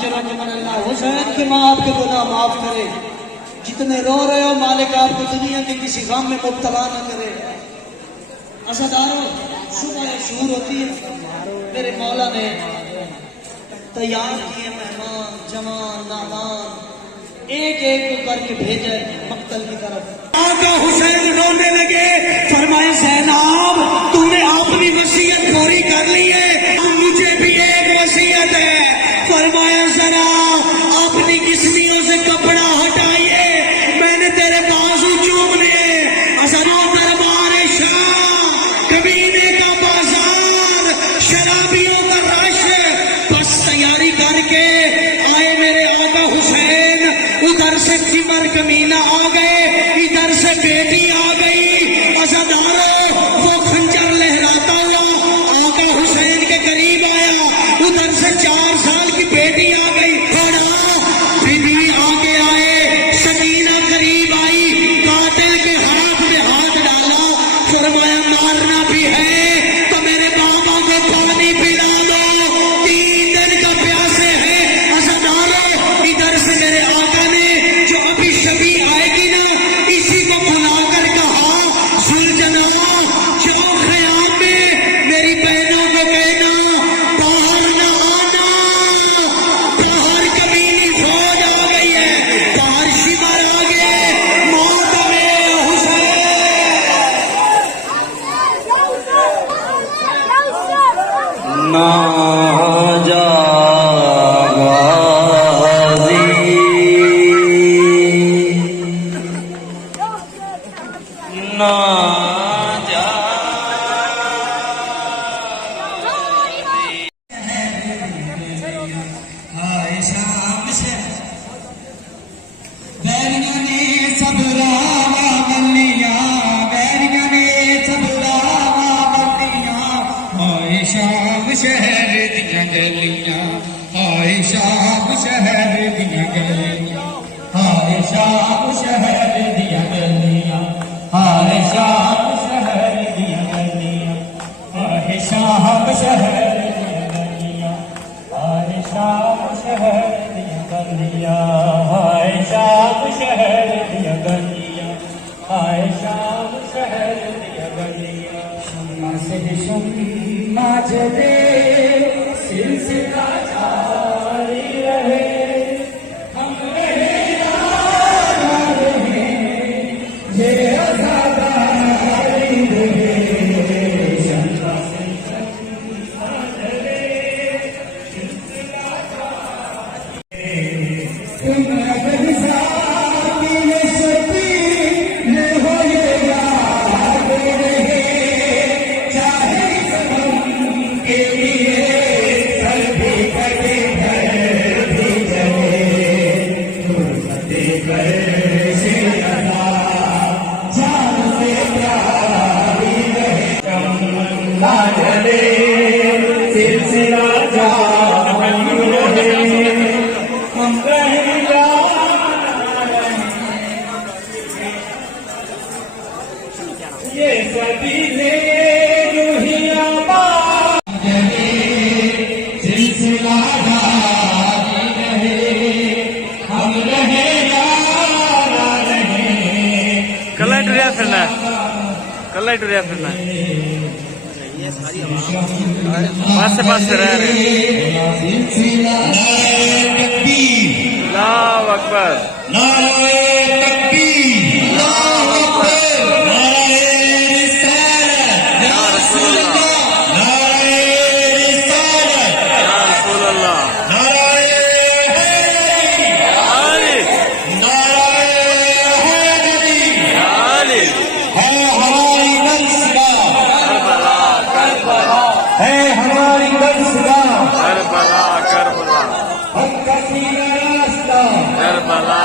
हुसैन के माँ आपके गुनाह माफ करे। जितने रो रहे हो मालिक आपको दुनिया के किसी गम में मुब्तला न करे। असदारों सुबह शूर होती है, मेरे मौला ने तैयार किए मेहमान जवान नादान, एक एक को करके भेजे मक्तल की तरफ। आका हुसैन रोने लगे, फरमाए ज़ैनब तूने अपनी वसीयत पूरी कर ली है, मुझे भी एक वसीयत है। फरमाया जरा अपनी किस्मियों से कपड़ा हटाइए, मैंने तेरे बाजू चूम लिए। असरा दरबार शाह, कमीने का बाजार, शराबियों का रश, बस तैयारी करके आए मेरे आका हुसैन। उधर से सिमर कमीना आ गए, इधर से बेटी आ गई। अज़ादारों वो खंजर लहराता हुआ आका हुसैन के करीब आया, उधर से 4 साल की बेटी आ गई। थोड़ा बीवी आगे आए, सकीना करीब आई, कातिल के हाथ में हाथ डाला, फरमाया मारना भी है तो मेरे बाबा को पानी पिला दो, 3 दिन का प्यासे है। अज़ादारों इधर से मेरे आका ने जो अभी शबी आएगी ना, इसी को बुलाकर कहा सुलझना जो ख़याम में मेरी बहनों को कहना बाहर न आना, बाहर कमीनी फौज आ गई है, बाहर शिमर आ गए, मौत में हुसैन। ना जा ना जा हाय शाम से बैरिया ने सब रावा बल्लिया, बैरिया ने सब रावा बल्लिया। हाय शाम शहर दियां गलियां, हाय शाम शहर दियां गलियां, हाय शाम शहर दियां गलियां, हाय शाम शहर दियां गलियां, हाय शाम शहर दियां गलियां, हाय शाम शहर दियां गलियां, हाय शाम शहर दियां गलियां, हाय शाम शहर दियां गलियां। शम्मा से शम्मा जले सिलसिला जारी रहे, हम रहे यार रहे, ये आज़ादारी रहे। शम्मा से शम्मा जले सिलसिला जारी, तुम अगर साथी में सती में हो ये याद रहे, चाहे सनम के लिए सर भी कटे घर भी जले, फुर्सते घर से अदा जान से प्यारी रहे। चमना जले सिलसिला जारी रहे, हम रहे ये सभी ने रूहिया जले सिलसिला जारी रहे, हम रहे यार रहे। कल टुरिया फिरना, कल टुरिया फिरना, पास से रह रहे। सिलसिला तकबीर, अल्लाहु अकबर, नारे तकबीर, अल्लाहु अकबर, नारे रिसालत, या रसूल अल्लाह, नारे रिसालत, या रसूल अल्लाह, नारे आली, नारे हैदरी, आली, है हमारी गलसगाह, करबला करबला, है हमारी गलसगाह, करबला करबला, हम का सीना रास्ता, करबला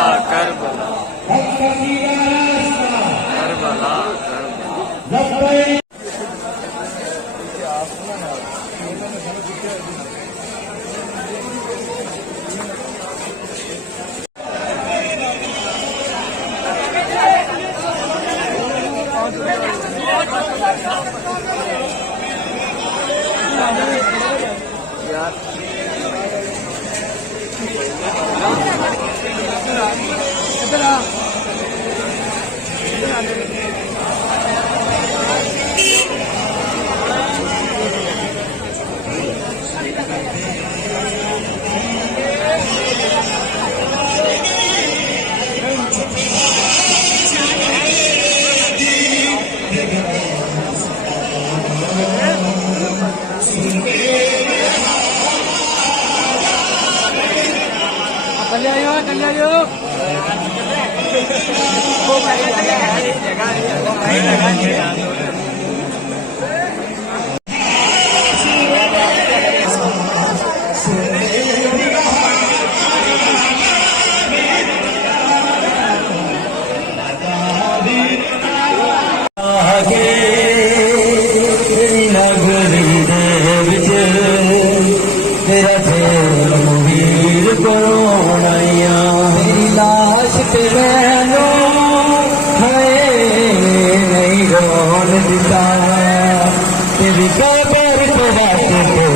तेरा फेर वीर करोनाइया मेरी लाश पे रहनो है नहीं रोन दिता तेरी कबर पे बात